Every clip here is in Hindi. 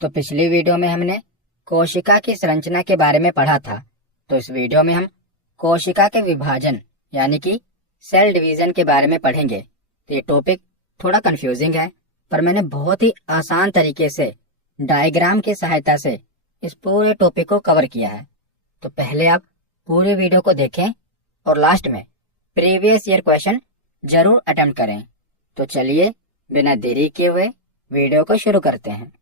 तो पिछली वीडियो में हमने कोशिका की संरचना के बारे में पढ़ा था। तो इस वीडियो में हम कोशिका के विभाजन यानी कि सेल डिवीजन के बारे में पढ़ेंगे। तो ये टॉपिक थोड़ा कंफ्यूजिंग है, पर मैंने बहुत ही आसान तरीके से डायग्राम की सहायता से इस पूरे टॉपिक को कवर किया है। तो पहले आप पूरे वीडियो को देखें और लास्ट में प्रीवियस ईयर क्वेश्चन जरूर अटेम्प्ट करें। तो चलिए बिना देरी किए हुए वीडियो को शुरू करते हैं।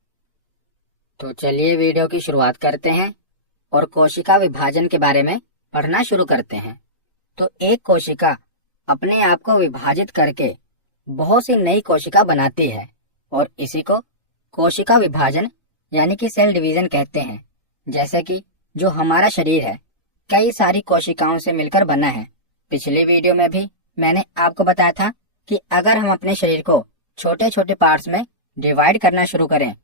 तो चलिए वीडियो की शुरुआत करते हैं और कोशिका विभाजन के बारे में पढ़ना शुरू करते हैं। तो एक कोशिका अपने आप को विभाजित करके बहुत सी नई कोशिका बनाती है और इसी को कोशिका विभाजन यानी कि सेल डिवीजन कहते हैं। जैसे कि जो हमारा शरीर है कई सारी कोशिकाओं से मिलकर बना है। पिछले वीडियो में भी मैंने आपको बताया था कि अगर हम अपने शरीर को छोटे छोटे पार्ट्स में डिवाइड करना शुरू करें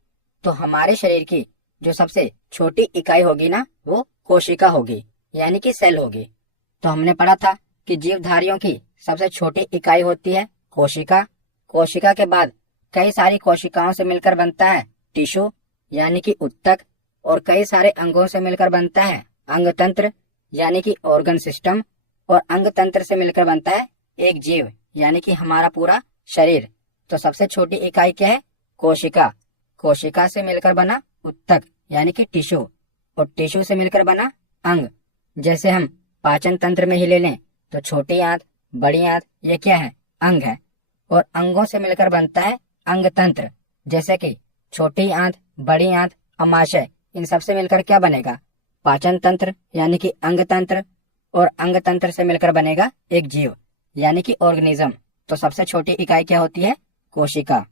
तो हमारे शरीर की जो सबसे छोटी इकाई होगी ना, वो कोशिका होगी यानी कि सेल होगी। तो हमने पढ़ा था कि जीवधारियों की सबसे छोटी इकाई होती है कोशिका। कोशिका के बाद कई सारी कोशिकाओं से मिलकर बनता है टिश्यू यानी कि ऊतक, और कई सारे अंगों से मिलकर बनता है अंगतंत्र यानी कि ऑर्गन सिस्टम, और अंगतंत्र से मिलकर बनता है एक जीव यानी कि हमारा पूरा शरीर। तो सबसे छोटी इकाई क्या है? कोशिका। कोशिका से मिलकर बना ऊतक यानी कि टिश्यू, और टिश्यू से मिलकर बना अंग। जैसे हम पाचन तंत्र में ही ले लें तो छोटी आंत, बड़ी आंत, ये क्या है? अंग है। और अंगों से मिलकर बनता है अंग तंत्र। जैसे कि छोटी आंत, बड़ी आंत, अमाशय, इन सब से मिलकर क्या बनेगा? पाचन तंत्र यानी कि अंग तंत्र, और अंग तंत्र से मिलकर बनेगा एक जीव यानी कि ऑर्गेनिज्म। तो सबसे छोटी इकाई क्या होती है? कोशिका।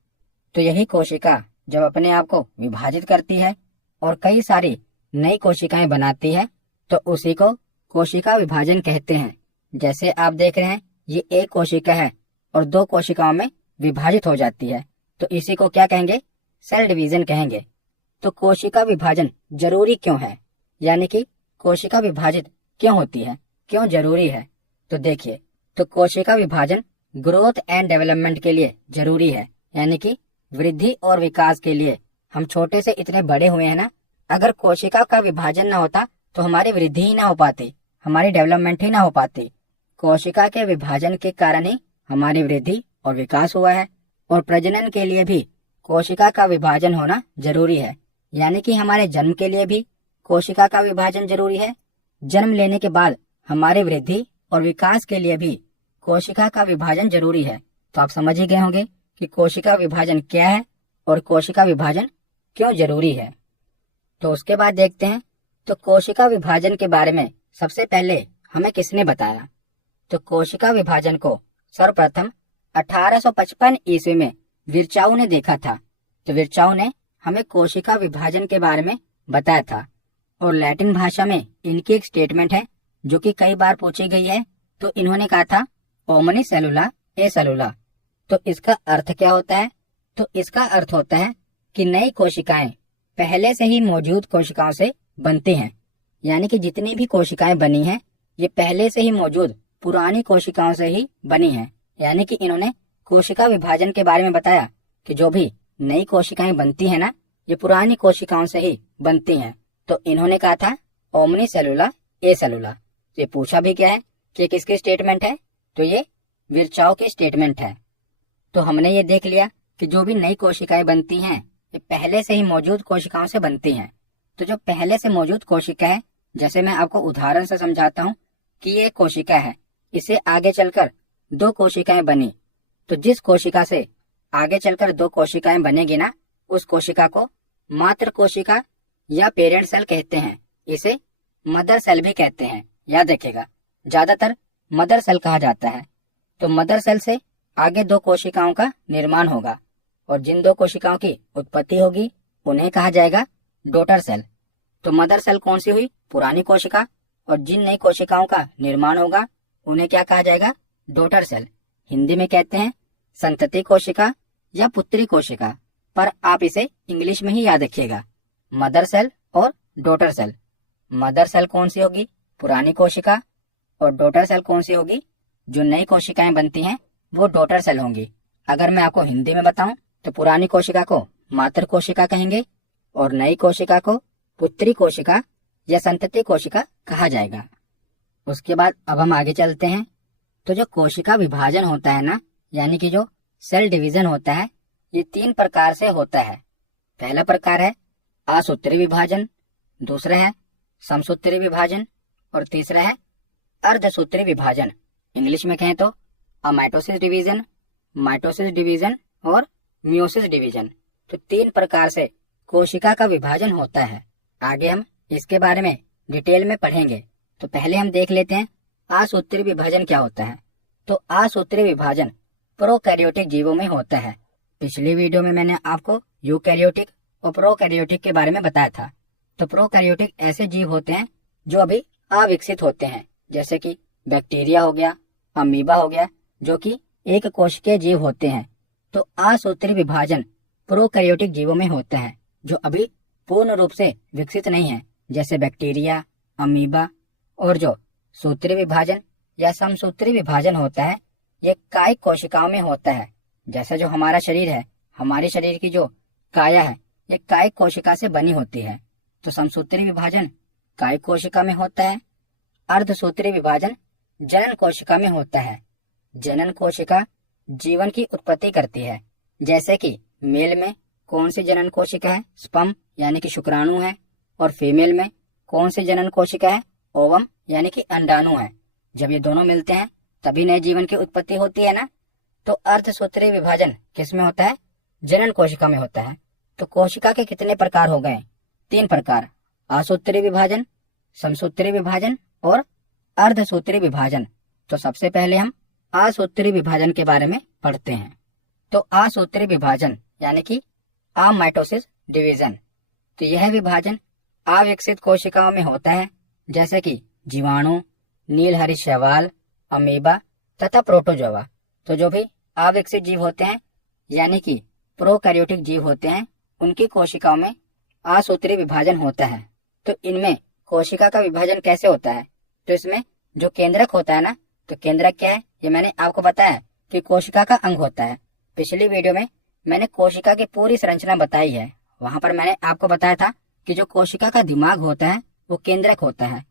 तो यही कोशिका जब अपने आप को विभाजित करती है और कई सारी नई कोशिकाएं बनाती है तो उसी को कोशिका विभाजन कहते हैं। जैसे आप देख रहे हैं ये एक कोशिका है और दो कोशिकाओं में विभाजित हो जाती है, तो इसी को क्या कहेंगे? सेल डिवीजन कहेंगे। तो कोशिका विभाजन जरूरी क्यों है, यानी कि कोशिका विभाजित क्यों होती है, क्यों जरूरी है? तो देखिए, तो कोशिका विभाजन ग्रोथ एंड डेवलपमेंट के लिए जरूरी है, यानी कि वृद्धि और विकास के लिए। हम छोटे से इतने बड़े हुए हैं ना, अगर कोशिका का विभाजन ना होता तो हमारी वृद्धि ही ना हो पाती, हमारी डेवलपमेंट ही ना हो पाती। कोशिका के विभाजन के कारण ही हमारी वृद्धि और विकास हुआ है। और प्रजनन के लिए भी कोशिका का विभाजन होना जरूरी है, यानी कि हमारे जन्म के लिए भी कोशिका का विभाजन जरूरी है। जन्म लेने के बाद हमारी वृद्धि और विकास के लिए भी कोशिका का विभाजन जरूरी है। तो आप समझ ही गए होंगे कि कोशिका विभाजन क्या है और कोशिका विभाजन क्यों जरूरी है। तो उसके बाद देखते हैं, तो कोशिका विभाजन के बारे में सबसे पहले हमें किसने बताया? तो कोशिका विभाजन को सर्वप्रथम 1855 ईस्वी में विर्चाऊ ने देखा था। तो विर्चाऊ ने हमें कोशिका विभाजन के बारे में बताया था, और लैटिन भाषा में इनकी एक स्टेटमेंट है जो कि कई बार पूछी गई है। तो इन्होंने कहा था ओमनी सेलुला ए सेलुला। तो इसका अर्थ क्या होता है? तो इसका अर्थ होता है कि नई कोशिकाएं पहले से ही मौजूद कोशिकाओं से बनती हैं, यानी कि जितनी भी कोशिकाएं बनी हैं ये पहले से ही मौजूद पुरानी कोशिकाओं से ही बनी हैं। यानी कि इन्होंने कोशिका विभाजन के बारे में बताया कि जो भी नई कोशिकाएं बनती है ना, ये पुरानी कोशिकाओं से ही बनती हैं। तो इन्होंने कहा था ओमनी सेलुला ए सेलुला। ये पूछा भी क्या है कि किसकी स्टेटमेंट है? तो ये विर्चाऊ की स्टेटमेंट है। तो हमने ये देख लिया कि जो भी नई कोशिकाएं बनती हैं ये पहले से ही मौजूद कोशिकाओं से बनती हैं। तो जो पहले से मौजूद कोशिका है, जैसे मैं आपको उदाहरण से समझाता हूँ कि ये कोशिका है, इसे आगे चलकर दो कोशिकाएं बनी। तो जिस कोशिका से आगे चलकर दो कोशिकाएं बनेगी ना, उस कोशिका को मातृ कोशिका या पेरेंट सेल कहते हैं। इसे मदर सेल भी कहते हैं, याद रखिएगा, ज्यादातर मदर सेल कहा जाता है। तो मदर सेल से आगे दो कोशिकाओं का निर्माण होगा, और जिन दो कोशिकाओं की उत्पत्ति होगी उन्हें कहा जाएगा डॉटर सेल। तो मदर सेल कौन सी हुई? पुरानी कोशिका। और जिन नई कोशिकाओं का निर्माण होगा उन्हें क्या कहा जाएगा? Daughter cell. हिंदी में कहते हैं संतति कोशिका या पुत्री कोशिका, पर आप इसे इंग्लिश में ही याद रखिएगा, मदर सेल और डॉटर सेल। मदर सेल कौन सी होगी? पुरानी कोशिका। और डॉटर सेल कौन सी होगी? जो नई कोशिकाएं बनती हैं वो डॉटर सेल होंगी। अगर मैं आपको हिंदी में बताऊं तो पुरानी कोशिका को मातृ कोशिका कहेंगे और नई कोशिका को पुत्री कोशिका या संतति कोशिका कहा जाएगा। उसके बाद अब हम आगे चलते हैं। तो जो कोशिका विभाजन होता है ना, यानी कि जो सेल डिवीजन होता है, ये 3 प्रकार से होता है। पहला प्रकार है असूत्री विभाजन, दूसरा है समसूत्री विभाजन और तीसरा है अर्धसूत्री विभाजन। इंग्लिश में कहें तो माइटोसिस डिवीजन, माइटोसिस डिवीजन और मियोसिस डिवीजन। तो 3 प्रकार से कोशिका का विभाजन होता है। आगे हम इसके बारे में डिटेल में पढ़ेंगे। तो पहले हम देख लेते हैं असूत्री विभाजन क्या होता है। तो असूत्री विभाजन प्रोकैरियोटिक जीवों में होता है। पिछली वीडियो में मैंने आपको यूकैरियोटिक और प्रोकैरियोटिक के बारे में बताया था। तो प्रोकैरियोटिक ऐसे जीव होते हैं जो अभी अविकसित होते हैं, जैसे कि बैक्टीरिया हो गया, अमीबा हो गया, जो कि एक कोशिकीय जीव होते हैं। तो असूत्री विभाजन प्रोकैरियोटिक जीवों में होता है जो अभी पूर्ण रूप से विकसित नहीं है, जैसे बैक्टीरिया, अमीबा। और जो सूत्री विभाजन या समसूत्री विभाजन होता है, ये कायिक कोशिकाओं में होता है। जैसा जो हमारा शरीर है, हमारे शरीर की जो काया है, ये कायिक कोशिका से बनी होती है। तो समसूत्री विभाजन कायिक कोशिका में होता है। अर्धसूत्री विभाजन जनन कोशिका में होता है। जनन कोशिका जीवन की उत्पत्ति करती है। जैसे कि मेल में कौन सी जनन कोशिका है, स्पर्म यानी कि शुक्राणु है, और फीमेल में कौन सी जनन कोशिका है, ओवम यानी कि अंडाणु है। जब ये दोनों मिलते हैं तभी नए जीवन की उत्पत्ति होती है ना। तो अर्धसूत्री विभाजन किस में होता है? जनन कोशिका में होता है। तो कोशिका के कितने प्रकार हो गए? 3 प्रकार, असूत्री विभाजन, समसूत्री विभाजन और अर्धसूत्री विभाजन। तो सबसे पहले हम असूत्री विभाजन के बारे में पढ़ते हैं। तो असूत्री विभाजन यानी कि अमाइटोसिस डिवीजन। तो यह विभाजन अविकसित कोशिकाओं में होता है, जैसे कि जीवाणु, नीलहरी शैवाल, अमीबा तथा प्रोटोजोआ। तो जो भी अविकसित जीव होते हैं यानी कि प्रोकैरियोटिक जीव होते हैं, उनकी कोशिकाओं में असूत्री विभाजन होता है। तो इनमें कोशिका का विभाजन कैसे होता है? तो इसमें जो केंद्रक होता है ना, तो केंद्रक क्या है ये मैंने आपको बताया कि कोशिका का अंग होता है। पिछली वीडियो में मैंने कोशिका की पूरी संरचना बताई है। वहां पर मैंने आपको बताया था कि जो कोशिका का दिमाग होता है वो केंद्रक होता है।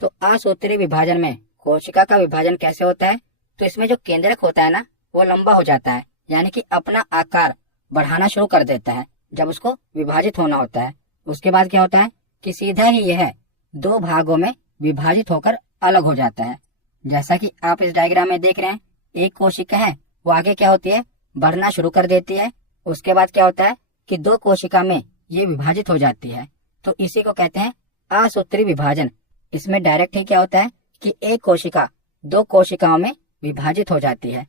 तो असूत्री विभाजन में कोशिका का विभाजन कैसे होता है? तो इसमें जो केंद्रक होता है ना, वो लंबा हो जाता है, यानी कि अपना आकार बढ़ाना शुरू कर देता है जब उसको विभाजित होना होता है। उसके बाद क्या होता है कि सीधा ही यह 2 भागों में विभाजित होकर अलग हो जाता है। जैसा कि आप इस डायग्राम में देख रहे हैं, एक कोशिका है वो आगे क्या होती है, बढ़ना शुरू कर देती है। उसके बाद क्या होता है कि 2 कोशिका में ये विभाजित हो जाती है। तो इसी को कहते हैं असूत्री विभाजन। इसमें डायरेक्ट ही क्या होता है कि एक कोशिका 2 कोशिकाओं में विभाजित हो जाती है,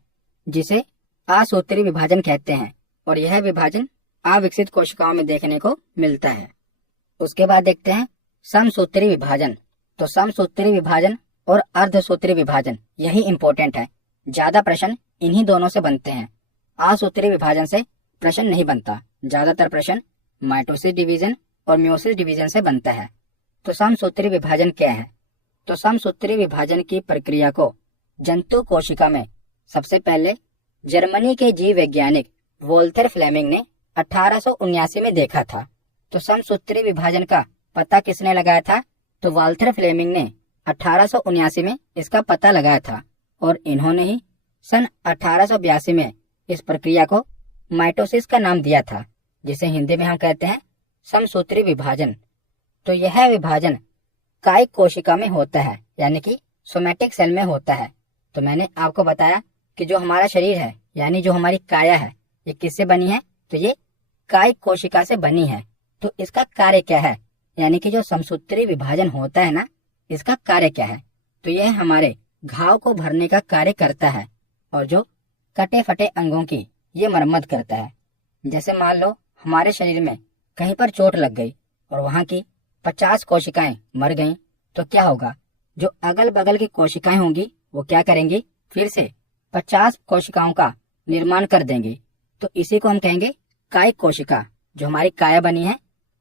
जिसे असूत्री विभाजन कहते हैं। और यह विभाजन अविकसित कोशिकाओं में देखने को मिलता है। उसके बाद देखते हैं समसूत्री विभाजन। तो समसूत्री विभाजन और अर्धसूत्री विभाजन यही इंपॉर्टेंट है। ज्यादा प्रश्न इन्हीं दोनों से बनते हैं। असूत्री विभाजन से प्रश्न नहीं बनता। ज्यादातर प्रश्न माइटोसिस डिवीजन और मियोसिस डिवीजन से बनता है। तो समसूत्री विभाजन क्या है? तो समसूत्री विभाजन की प्रक्रिया को जंतु कोशिका में सबसे पहले जर्मनी के जीव वैज्ञानिक वोल्थर फ्लेमिंग ने 1879 में देखा था। तो समसूत्री विभाजन का पता किसने लगाया था? तो वोल्थर फ्लेमिंग ने 1879 में इसका पता लगाया था, और इन्होंने ही सन 1882 में इस प्रक्रिया को माइटोसिस का नाम दिया था, जिसे हिंदी में हम कहते हैं समसूत्री विभाजन। तो यह विभाजन कायिक कोशिका में होता है, यानी कि सोमैटिक सेल में होता है। तो मैंने आपको बताया कि जो हमारा शरीर है, यानी जो हमारी काया है, ये किससे बनी है? तो ये कायिक कोशिका से बनी है। तो इसका कार्य क्या है, यानी कि जो समसूत्री विभाजन होता है ना, इसका कार्य क्या है? तो यह हमारे घाव को भरने का कार्य करता है, और जो कटे फटे अंगों की ये मरम्मत करता है। जैसे मान लो हमारे शरीर में कहीं पर चोट लग गई और वहां की 50 कोशिकाएं मर गईं, तो क्या होगा? जो अगल बगल की कोशिकाएं होंगी वो क्या करेंगी? फिर से 50 कोशिकाओं का निर्माण कर देंगी। तो इसी को हम कहेंगे कायिक कोशिका। जो हमारी काया बनी है,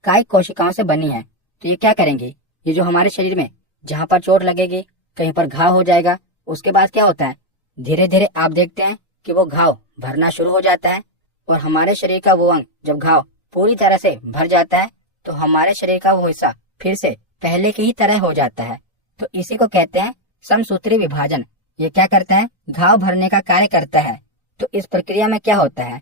कायिक कोशिकाओं से बनी है। तो ये क्या करेंगी? ये जो हमारे शरीर में जहां पर चोट लगेगी, कहीं पर घाव हो जाएगा, उसके बाद क्या होता है, धीरे धीरे आप देखते हैं कि वो घाव भरना शुरू हो जाता है। और हमारे शरीर का वो अंग जब घाव पूरी तरह से भर जाता है तो हमारे शरीर का वो हिस्सा फिर से पहले की ही तरह हो जाता है। तो इसी को कहते हैं समसूत्री विभाजन। ये क्या करता है? घाव भरने का कार्य करता है। तो इस प्रक्रिया में क्या होता है?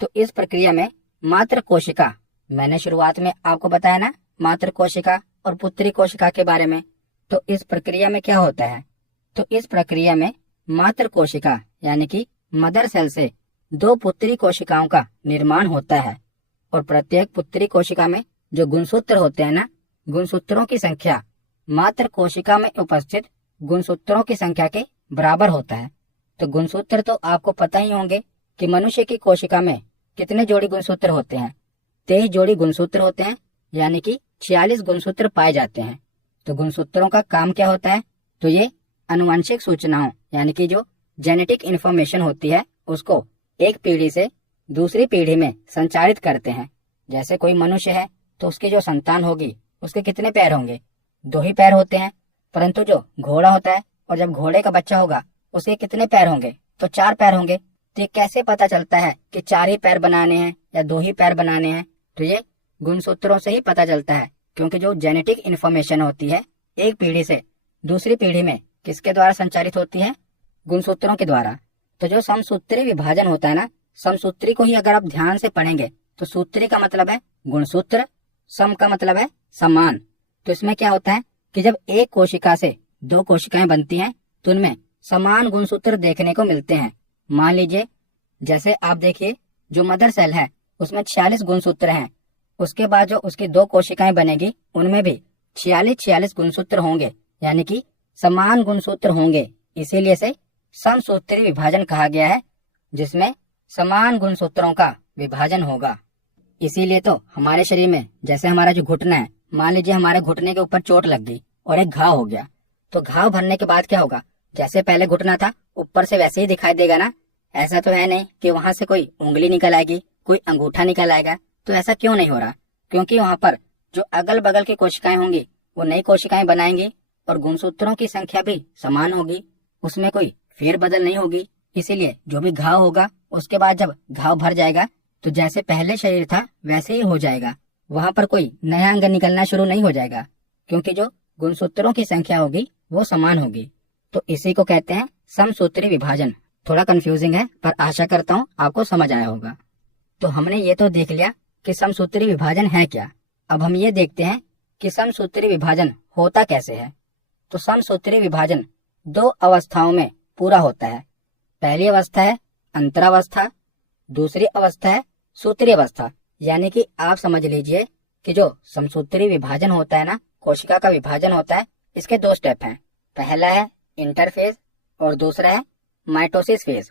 तो इस प्रक्रिया में मात्र कोशिका, मैंने शुरुआत में आपको बताया ना मात्र कोशिका और पुत्री कोशिका के बारे में। तो इस प्रक्रिया में क्या होता है? तो इस प्रक्रिया में मात्र कोशिका यानी कि मदर सेल से 2 पुत्री कोशिकाओं का निर्माण होता है और प्रत्येक पुत्री कोशिका में जो गुणसूत्र होते हैं ना, गुणसूत्रों की संख्या मात्र कोशिका में उपस्थित गुणसूत्रों की संख्या के बराबर होता है। तो गुणसूत्र तो आपको पता ही होंगे कि मनुष्य की कोशिका में कितने जोड़ी गुणसूत्र होते हैं? 23 जोड़ी गुणसूत्र होते हैं, यानी कि 46 गुणसूत्र पाए जाते हैं। तो गुणसूत्रों का काम क्या होता है? तो ये आनुवंशिक सूचनाओं यानी कि जो जेनेटिक इन्फॉर्मेशन होती है उसको एक पीढ़ी से दूसरी पीढ़ी में संचारित करते हैं। जैसे कोई मनुष्य है तो उसकी जो संतान होगी उसके कितने पैर होंगे? 2 ही पैर होते हैं। परंतु जो घोड़ा होता है और जब घोड़े का बच्चा होगा उसके कितने पैर होंगे? तो 4 पैर होंगे। तो ये कैसे पता चलता है कि 4 ही पैर बनाने हैं या 2 ही पैर बनाने हैं? तो ये गुणसूत्रों से ही पता चलता है, क्योंकि जो जेनेटिक इन्फॉर्मेशन होती है एक पीढ़ी से दूसरी पीढ़ी में किसके द्वारा संचारित होती है? गुणसूत्रों के द्वारा। तो जो समसूत्री विभाजन होता है ना, समसूत्री को ही अगर आप ध्यान से पढ़ेंगे तो सूत्री का मतलब है गुणसूत्र, सम का मतलब है समान। तो इसमें क्या होता है कि जब एक कोशिका से 2 कोशिकाएं बनती हैं तो उनमें समान गुणसूत्र देखने को मिलते हैं। मान लीजिए जैसे आप देखिए जो मदर सेल है उसमें 46 गुणसूत्र हैं, उसके बाद जो उसकी 2 कोशिकाएं बनेगी उनमें भी 46 गुणसूत्र होंगे, यानी कि समान गुणसूत्र होंगे। इसीलिए इसे समसूत्री विभाजन कहा गया है, जिसमें समान गुणसूत्रों का विभाजन होगा। इसीलिए तो हमारे शरीर में जैसे हमारा जो घुटना है, मान लीजिए हमारे घुटने के ऊपर चोट लग गई और एक घाव हो गया, तो घाव भरने के बाद क्या होगा? जैसे पहले घुटना था ऊपर से वैसे ही दिखाई देगा ना। ऐसा तो है नहीं कि वहां से कोई उंगली निकल आएगी, कोई अंगूठा निकल आएगा। तो ऐसा क्यों नहीं हो रहा? क्योंकि वहां पर जो अगल बगल की कोशिकाएं होंगी वो नई कोशिकाएं बनाएंगी और गुणसूत्रों की संख्या भी समान होगी, उसमें कोई फेरबदल नहीं होगी। इसीलिए जो भी घाव होगा उसके बाद जब घाव भर जाएगा तो जैसे पहले शरीर था वैसे ही हो जाएगा, वहां पर कोई नया अंग निकलना शुरू नहीं हो जाएगा, क्योंकि जो गुणसूत्रों की संख्या होगी वो समान होगी। तो इसी को कहते हैं समसूत्री विभाजन। थोड़ा कंफ्यूजिंग है पर आशा करता हूँ आपको समझ आया होगा। तो हमने ये तो देख लिया कि समसूत्री विभाजन है क्या। अब हम ये देखते हैं कि समसूत्री विभाजन होता कैसे है। तो समसूत्री विभाजन 2 अवस्थाओं में पूरा होता है। पहली अवस्था है अंतरावस्था, दूसरी अवस्था है सूत्री अवस्था। यानी कि आप समझ लीजिए कि जो समसूत्री विभाजन होता है ना, कोशिका का विभाजन होता है, इसके 2 स्टेप हैं। पहला है इंटरफेज और दूसरा है माइटोसिस फेज।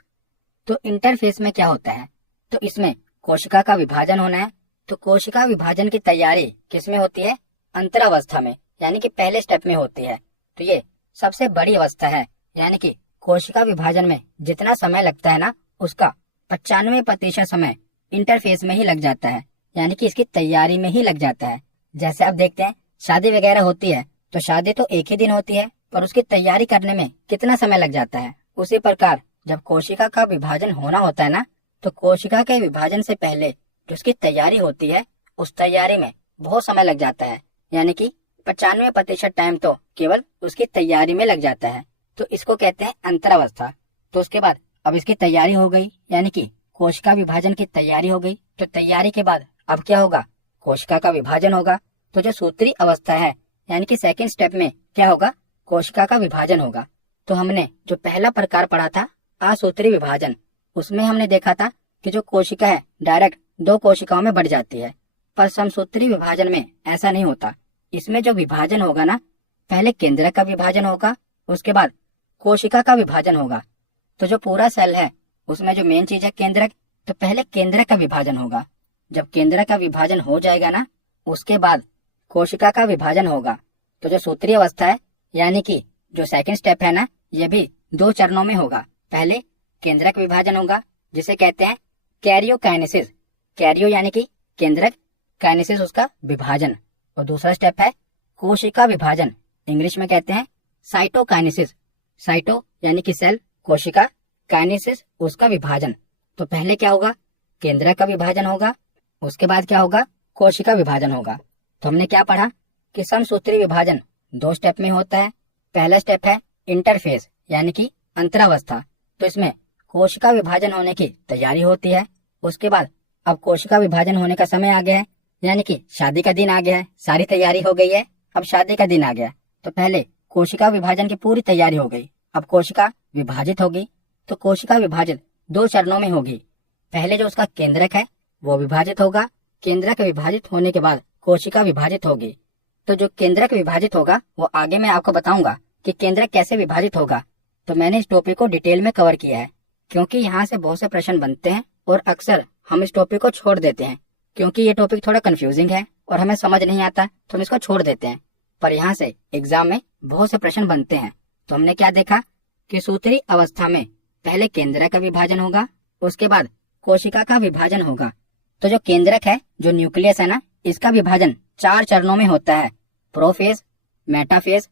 तो इंटरफेज में क्या होता है? तो इसमें कोशिका का विभाजन होना है। तो कोशिका विभाजन की तैयारी किसमें होती है? अंतरावस्था में, यानी कि पहले स्टेप में होती है। तो ये सबसे बड़ी अवस्था है, यानी कि कोशिका विभाजन में जितना समय लगता है ना, उसका 95% समय इंटरफेस में ही लग जाता है, यानी कि इसकी तैयारी में ही लग जाता है। जैसे आप देखते हैं शादी वगैरह होती है तो शादी तो एक ही दिन होती है, पर उसकी तैयारी करने में कितना समय लग जाता है। उसी प्रकार जब कोशिका का विभाजन होना होता है ना, तो कोशिका के विभाजन से पहले जो उसकी तैयारी होती है उस तैयारी में बहुत समय लग जाता है, यानी कि 95% टाइम तो केवल उसकी तैयारी में लग जाता है। तो इसको कहते हैं अंतरावस्था। तो उसके बाद अब इसकी तैयारी हो गई, यानी कि कोशिका विभाजन की तैयारी हो गई। तो तैयारी के बाद अब क्या होगा? कोशिका का विभाजन होगा। तो जो सूत्री अवस्था है, यानी कि सेकंड स्टेप में क्या होगा? कोशिका का विभाजन होगा। तो हमने जो पहला प्रकार पढ़ा था असूत्री विभाजन, उसमें हमने देखा था कि जो कोशिका है डायरेक्ट 2 कोशिकाओं में बढ़ जाती है, पर समसूत्री विभाजन में ऐसा नहीं होता। इसमें जो विभाजन होगा ना, पहले केंद्रक का विभाजन होगा, उसके बाद कोशिका का विभाजन होगा। तो जो पूरा सेल है उसमें जो मेन चीज है केंद्रक, तो पहले केंद्रक का विभाजन होगा। जब केंद्रक का विभाजन हो जाएगा ना, उसके बाद कोशिका का विभाजन होगा। तो जो सूत्री अवस्था है, यानी कि जो सेकंड स्टेप है ना, ये भी 2 चरणों में होगा। पहले केंद्रक विभाजन होगा, जिसे कहते हैं कैरियोकाइनेसिस। कैरियो यानी कि केंद्रक, काइनेसिस उसका विभाजन। और दूसरा स्टेप है कोशिका विभाजन, इंग्लिश में कहते हैं साइटोकाइनेसिस। साइटो यानी कि सेल, कोशिका, काइनेसिस उसका विभाजन। तो पहले क्या होगा? केंद्रक का विभाजन होगा, उसके बाद क्या होगा? कोशिका विभाजन होगा। तो हमने क्या पढ़ा कि समसूत्री विभाजन 2 स्टेप में होता है। पहला स्टेप है इंटरफेस यानी कि अंतरावस्था। तो इसमें कोशिका विभाजन होने की तैयारी होती है। उसके बाद अब कोशिका विभाजन होने का समय आ गया है, यानी कि शादी का दिन आ गया है। सारी तैयारी हो गई है, अब शादी का दिन आ गया। तो पहले कोशिका विभाजन की पूरी तैयारी हो गई, अब कोशिका विभाजित होगी। तो कोशिका विभाजित 2 चरणों में होगी। पहले जो उसका केंद्रक है वो विभाजित होगा। केंद्रक विभाजित होने के बाद कोशिका विभाजित होगी। तो जो केंद्रक विभाजित होगा वो आगे मैं आपको बताऊंगा कि केंद्रक कैसे विभाजित होगा। तो मैंने इस टॉपिक को डिटेल में कवर किया है, क्योंकि यहाँ से बहुत से प्रश्न बनते हैं और अक्सर हम इस टॉपिक को छोड़ देते हैं, क्योंकि ये टॉपिक थोड़ा कंफ्यूजिंग है और हमें समझ नहीं आता तो हम इसको छोड़ देते हैं। पर यहाँ से एग्जाम में बहुत से प्रश्न बनते हैं। तो हमने क्या देखा कि सूत्री अवस्था में पहले केंद्रक का विभाजन होगा, उसके बाद कोशिका का विभाजन होगा। तो जो केंद्रक है, जो न्यूक्लियस है ना, इसका विभाजन 4 चरणों में होता है। प्रोफेज, मेटाफेज,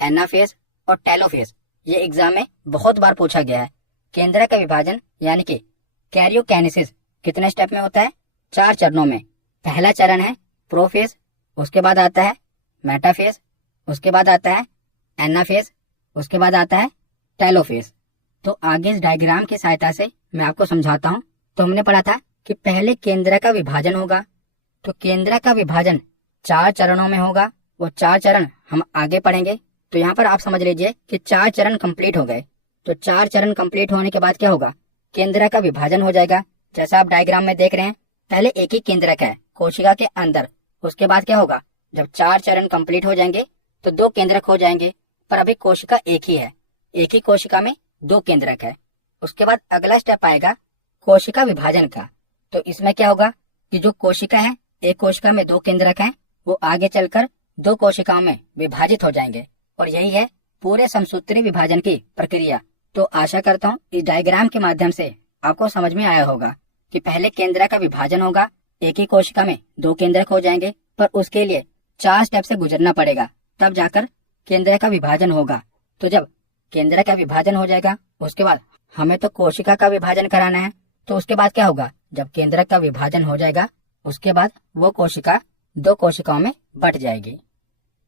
एनाफेज और टेलोफेज। ये एग्जाम में बहुत बार पूछा गया है। केंद्रक का विभाजन यानी कि कैरियोकाइनेसिस कितने स्टेप में होता है? 4 चरणों में। पहला चरण है प्रोफेज, उसके बाद आता है मेटाफेज, उसके बाद आता है एनाफेज, उसके बाद आता है टेलोफेज। तो आगे इस डायग्राम की सहायता से मैं आपको समझाता हूँ। तो हमने पढ़ा था कि पहले केंद्रक का विभाजन होगा। तो केंद्रक का विभाजन 4 चरणों में होगा। वो 4 चरण हम आगे पढ़ेंगे। तो यहाँ पर आप समझ लीजिए कि 4 चरण कंप्लीट हो गए। तो 4 चरण कंप्लीट होने के बाद क्या होगा? केंद्रक का विभाजन हो जाएगा। जैसा आप डायग्राम में देख रहे हैं, पहले एक ही केंद्रक है कोशिका के अंदर। उसके बाद क्या होगा? जब 4 चरण कंप्लीट हो जाएंगे तो 2 केंद्रक हो जाएंगे। पर अभी कोशिका एक ही है, एक ही कोशिका में 2 केंद्रक है। उसके बाद अगला स्टेप आएगा कोशिका विभाजन का। तो इसमें क्या होगा कि जो कोशिका है, एक कोशिका में 2 केंद्रक हैं, वो आगे चलकर 2 कोशिकाओं में विभाजित हो जाएंगे। और यही है पूरे समसूत्री विभाजन की प्रक्रिया। तो आशा करता हूँ इस डायग्राम के माध्यम से आपको समझ में आया होगा कि पहले केंद्रक का विभाजन होगा, एक ही कोशिका में 2 केंद्रक हो जाएंगे, पर उसके लिए 4 स्टेप से गुजरना पड़ेगा, तब जाकर केंद्रक का विभाजन होगा। तो जब केंद्रक का विभाजन हो जाएगा, उसके बाद हमें तो कोशिका का विभाजन कराना है। तो उसके बाद क्या होगा? जब केंद्रक का विभाजन हो जाएगा, उसके बाद वो कोशिका 2 कोशिकाओं में बट जाएगी।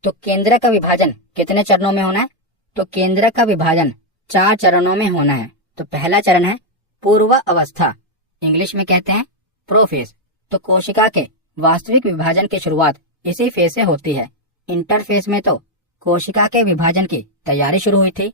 तो केंद्रक का विभाजन कितने चरणों में होना है? तो केंद्रक का विभाजन 4 चरणों में होना है। तो पहला चरण है पूर्व अवस्था, इंग्लिश में कहते हैं प्रोफेज। तो कोशिका के वास्तविक विभाजन की शुरुआत इसी फेज से होती है। इंटरफेज में तो कोशिका के विभाजन की तैयारी शुरू हुई थी।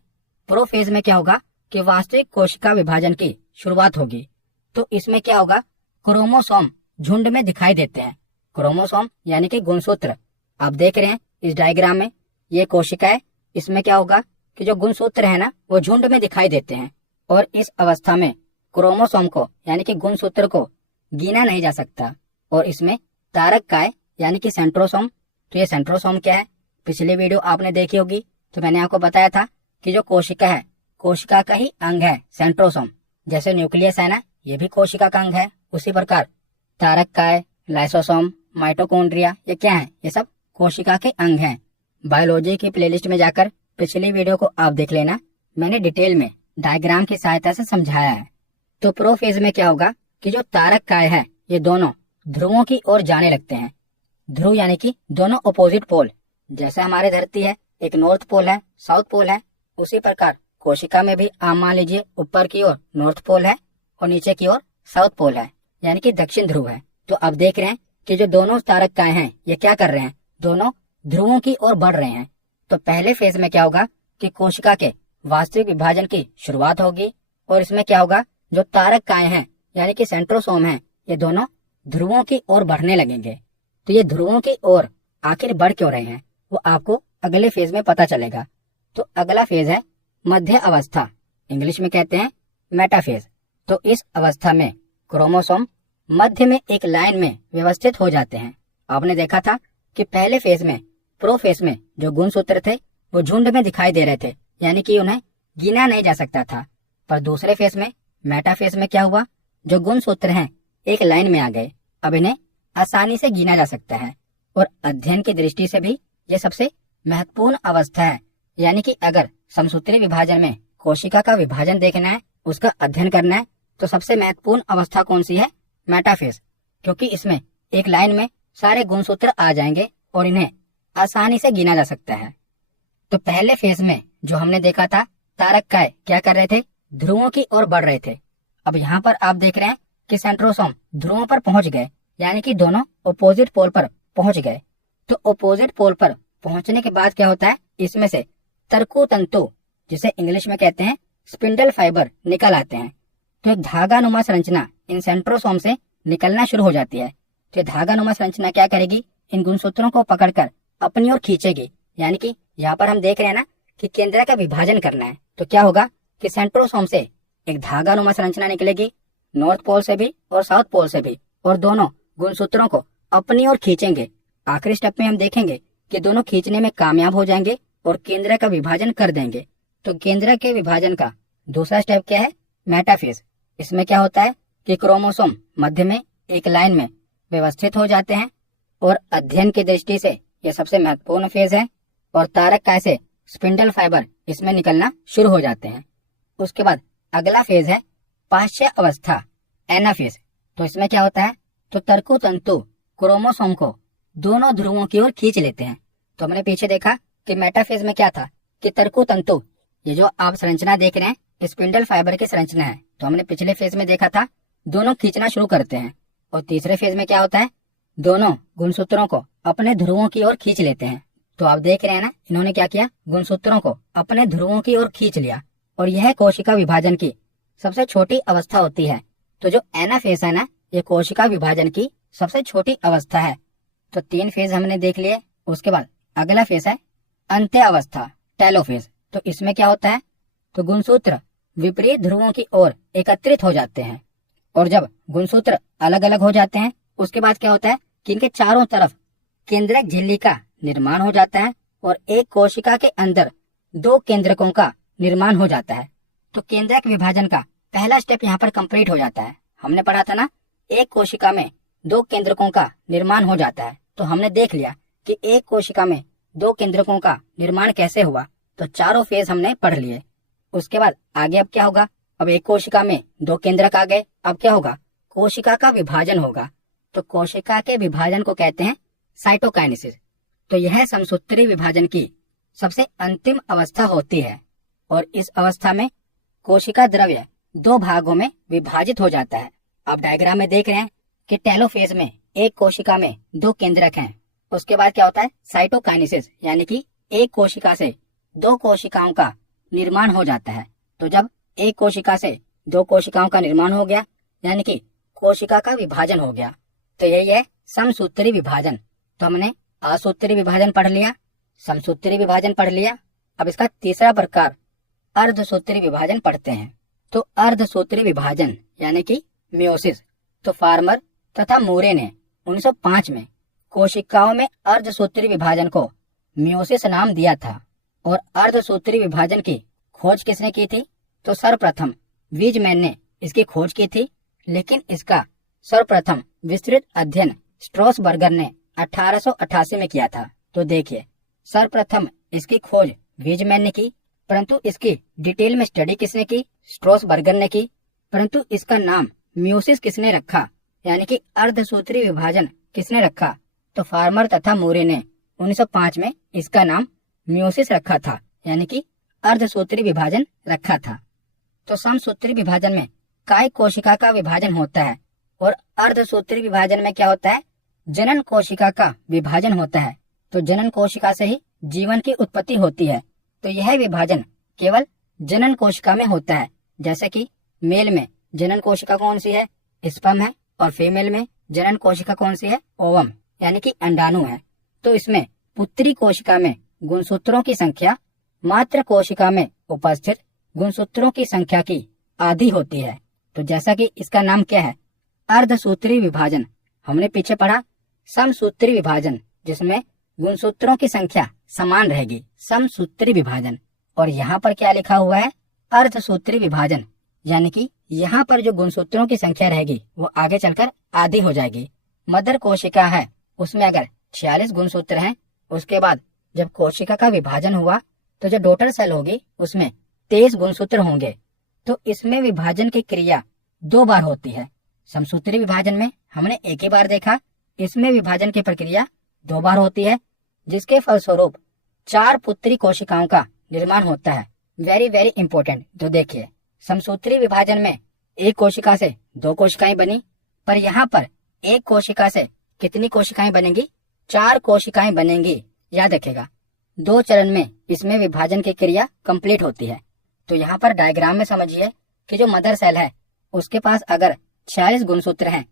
प्रोफेज में क्या होगा कि वास्तविक कोशिका विभाजन की शुरुआत होगी। तो इसमें क्या होगा? क्रोमोसोम झुंड में दिखाई देते हैं। क्रोमोसोम यानी कि गुणसूत्र। आप देख रहे हैं इस डायग्राम में, ये कोशिका है। इसमें क्या होगा कि जो गुणसूत्र है ना, वो झुंड में दिखाई देते हैं। और इस अवस्था में क्रोमोसोम को यानी कि गुणसूत्र को गिना नहीं जा सकता। और इसमें तारक काय यानी कि सेंट्रोसोम। तो ये सेंट्रोसोम क्या है? पिछली वीडियो आपने देखी होगी, तो मैंने आपको बताया था कि जो कोशिका है, कोशिका का ही अंग है सेंट्रोसोम। जैसे न्यूक्लियस है ना, ये भी कोशिका का अंग है। उसी प्रकार तारक काय, लाइसोसोम, माइटोकॉन्ड्रिया, ये क्या है? ये सब कोशिका के अंग हैं। बायोलॉजी की प्लेलिस्ट में जाकर पिछली वीडियो को आप देख लेना, मैंने डिटेल में डायग्राम की सहायता से समझाया है। तो प्रोफेज में क्या होगा कि जो तारक काय है, ये दोनों ध्रुवों की ओर जाने लगते हैं। ध्रुव यानी कि दोनों अपोजिट पोल। जैसे हमारे धरती है, एक नॉर्थ पोल है, साउथ पोल है, उसी प्रकार कोशिका में भी आप मान लीजिए ऊपर की ओर नॉर्थ पोल है और नीचे की ओर साउथ पोल है, यानी कि दक्षिण ध्रुव है। तो आप देख रहे हैं कि जो दोनों तारक काय हैं, ये क्या कर रहे हैं? दोनों ध्रुवों की ओर बढ़ रहे हैं। तो पहले फेज में क्या होगा कि कोशिका के वास्तविक विभाजन की शुरुआत होगी। और इसमें क्या होगा? जो तारक काय हैं यानी कि सेंट्रोसोम हैं, ये दोनों ध्रुवों की ओर बढ़ने लगेंगे। तो ये ध्रुवों की ओर आखिर बढ़ क्यों रहे हैं, वो आपको अगले फेज में पता चलेगा। तो अगला फेज है मध्य अवस्था, इंग्लिश में कहते हैं मेटाफेज। तो इस अवस्था में क्रोमोसोम मध्य में एक लाइन में व्यवस्थित हो जाते हैं। आपने देखा था कि पहले फेज में, प्रोफेज में, जो गुणसूत्र थे वो झुंड में दिखाई दे रहे थे, यानी कि उन्हें गिना नहीं जा सकता था। पर दूसरे फेज में, मेटाफेज में क्या हुआ? जो गुणसूत्र हैं एक लाइन में आ गए। अब इन्हें आसानी से गिना जा सकता है। और अध्ययन की दृष्टि से भी यह सबसे महत्वपूर्ण अवस्था है। यानी कि अगर समसूत्री विभाजन में कोशिका का विभाजन देखना है, उसका अध्ययन करना है, तो सबसे महत्वपूर्ण अवस्था कौन सी है? मेटाफेज। क्योंकि इसमें एक लाइन में सारे गुणसूत्र आ जाएंगे और इन्हें आसानी से गिना जा सकता है। तो पहले फेज में जो हमने देखा था, तारक काय क्या कर रहे थे, ध्रुवों की ओर बढ़ रहे थे। अब यहाँ पर आप देख रहे हैं कि सेंट्रोसोम ध्रुवों पर पहुंच गए, यानी कि दोनों अपोजिट पोल पर पहुंच गए। तो अपोजिट पोल पर पहुंचने के बाद क्या होता है, इसमें से तरकु तंतु, जिसे इंग्लिश में कहते हैं स्पिंडल फाइबर, निकल आते हैं। तो एक धागानुमा संरचना इन सेंट्रोसोम से निकलना शुरू हो जाती है। तो ये धागानुमा संरचना क्या करेगी, इन गुणसूत्रों को पकड़कर अपनी ओर खींचेगी। यानी कि यहाँ पर हम देख रहे हैं ना कि केंद्र का विभाजन करना है, तो क्या होगा कि सेंट्रोसोम से एक धागानुमा संरचना निकलेगी, नॉर्थ पोल से भी और साउथ पोल से भी, और दोनों गुणसूत्रों को अपनी ओर खींचेंगे। आखिरी स्टेप में हम देखेंगे कि दोनों खींचने में कामयाब हो जाएंगे और केंद्र का विभाजन कर देंगे। तो केंद्र के विभाजन का दूसरा स्टेप क्या है, मेटाफेज। इसमें क्या होता है कि क्रोमोसोम मध्य में एक लाइन में व्यवस्थित हो जाते हैं और अध्ययन की दृष्टि से यह सबसे महत्वपूर्ण फेज है। और तारक काय से स्पिंडल फाइबर इसमें निकलना शुरू हो जाते हैं। उसके बाद अगला फेज है पाश्चय अवस्था, एनाफेज। तो इसमें क्या होता है, तो तरकु तंतु क्रोमोसोम को दोनों ध्रुवों की ओर खींच लेते हैं। तो हमने पीछे देखा कि मेटाफेज में क्या था कि तरकु तंतु, ये जो आप संरचना देख रहे हैं स्पिंडल फाइबर की संरचना है। तो हमने पिछले फेज में देखा था दोनों खींचना शुरू करते हैं। और तीसरे फेज में क्या होता है, दोनों गुणसूत्रों को अपने ध्रुवों की ओर खींच लेते हैं। तो आप देख रहे हैं ना, इन्होंने क्या किया, गुणसूत्रों को अपने ध्रुवों की ओर खींच लिया। और यह कोशिका विभाजन की सबसे छोटी अवस्था होती है। तो जो एनाफेज है ना, ये कोशिका विभाजन की सबसे छोटी अवस्था है। तो 3 फेज हमने देख लिए। उसके बाद अगला फेज है अंत्य अवस्था, टेलोफेज। तो इसमें क्या होता है, तो गुणसूत्र विपरीत ध्रुवों की ओर एकत्रित हो जाते हैं। और जब गुणसूत्र अलग अलग हो जाते हैं, उसके बाद क्या होता है कि इनके चारों तरफ केंद्रक झिल्ली का निर्माण हो जाता है और एक कोशिका के अंदर 2 केंद्रकों का निर्माण हो जाता है। तो केंद्रक विभाजन का पहला स्टेप यहाँ पर कंप्लीट हो जाता है। हमने पढ़ा था ना, एक कोशिका में 2 केंद्रकों का निर्माण हो जाता है। तो हमने देख लिया कि एक कोशिका में 2 केंद्रकों का निर्माण कैसे हुआ। तो चारों फेज हमने पढ़ लिए। उसके बाद आगे अब क्या होगा, अब एक कोशिका में 2 केंद्रक आ गए। अब क्या होगा, कोशिका का विभाजन होगा। तो कोशिका के विभाजन को कहते हैं साइटोकाइनेसिस। तो यह समसूत्री विभाजन की सबसे अंतिम अवस्था होती है। और इस अवस्था में कोशिका द्रव्य 2 भागों में विभाजित हो जाता है। आप डायग्राम में देख रहे हैं कि टेलोफेज में एक कोशिका में 2 केंद्रक हैं। उसके बाद क्या होता है, साइटोकाइनेसिस, यानी कि एक कोशिका से 2 कोशिकाओं का निर्माण हो जाता है। तो जब एक कोशिका से 2 कोशिकाओं का निर्माण हो गया, यानी कि कोशिका का विभाजन हो गया, तो यही है समसूत्री विभाजन। तो हमने असूत्री विभाजन पढ़ लिया, समसूत्री विभाजन पढ़ लिया। अब इसका तीसरा प्रकार अर्धसूत्री विभाजन पढ़ते हैं। तो अर्धसूत्री विभाजन यानी कि मियोसिस। तो फार्मर तथा मूरे ने 1905 में कोशिकाओं में अर्धसूत्री विभाजन को मियोसिस नाम दिया था। और अर्धसूत्री विभाजन की खोज किसने की थी, तो सर्वप्रथम वीजमैन ने इसकी खोज की थी। लेकिन इसका सर्वप्रथम विस्तृत अध्ययन स्ट्रॉसबर्गर ने 1888 में किया था। तो देखिए, सर्वप्रथम इसकी खोज वीजमैन ने की, परंतु इसकी डिटेल में स्टडी किसने की, स्ट्रॉसबर्गर ने की। परंतु इसका नाम मियोसिस किसने रखा, यानी कि अर्धसूत्री विभाजन किसने रखा, तो फार्मर तथा मूरे ने 1905 में इसका नाम मियोसिस रखा था, यानी कि अर्धसूत्री विभाजन रखा था। तो समसूत्री विभाजन में काय कोशिका का विभाजन होता है और अर्धसूत्री विभाजन में क्या होता है, जनन कोशिका का विभाजन होता है। तो जनन कोशिका से ही जीवन की उत्पत्ति होती है। तो यह विभाजन केवल जनन कोशिका में होता है। जैसे कि मेल में जनन कोशिका कौन सी है, स्पर्म है, और फीमेल में जनन कोशिका कौन सी है, ओवम, यानी कि अंडाणु है। तो इसमें पुत्री कोशिका में गुणसूत्रों की संख्या मात्र कोशिका में उपस्थित गुणसूत्रों की संख्या की आधी होती है। तो जैसा कि इसका नाम क्या है, अर्धसूत्री विभाजन। हमने पीछे पढ़ा समसूत्री विभाजन, जिसमें गुणसूत्रों की संख्या समान रहेगी, समसूत्री विभाजन। और यहाँ पर क्या लिखा हुआ है, अर्धसूत्री विभाजन, यानी कि यहाँ पर जो गुणसूत्रों की संख्या रहेगी वो आगे चलकर आधी हो जाएगी। मदर कोशिका है, उसमें अगर 46 गुणसूत्र हैं, उसके बाद जब कोशिका का विभाजन हुआ तो जो डॉटर सेल होगी उसमें 23 गुणसूत्र होंगे। तो इसमें विभाजन की क्रिया 2 बार होती है। समसूत्री विभाजन में हमने एक ही बार देखा, इसमें विभाजन की प्रक्रिया 2 बार होती है, जिसके फलस्वरूप 4 पुत्री कोशिकाओं का निर्माण होता है। Very very important. तो देखिए, समसूत्री विभाजन में एक कोशिका से 2 कोशिकाएं बनी, पर यहाँ पर एक कोशिका से कितनी कोशिकाएं बनेंगी? 4 कोशिकाएं बनेंगी। याद रखेगा, 2 चरण में इसमें विभाजन की क्रिया कंप्लीट होती है। तो यहाँ पर डायग्राम में समझिए कि जो मदर सेल है उसके पास अगर 46 गुणसूत्र हैं,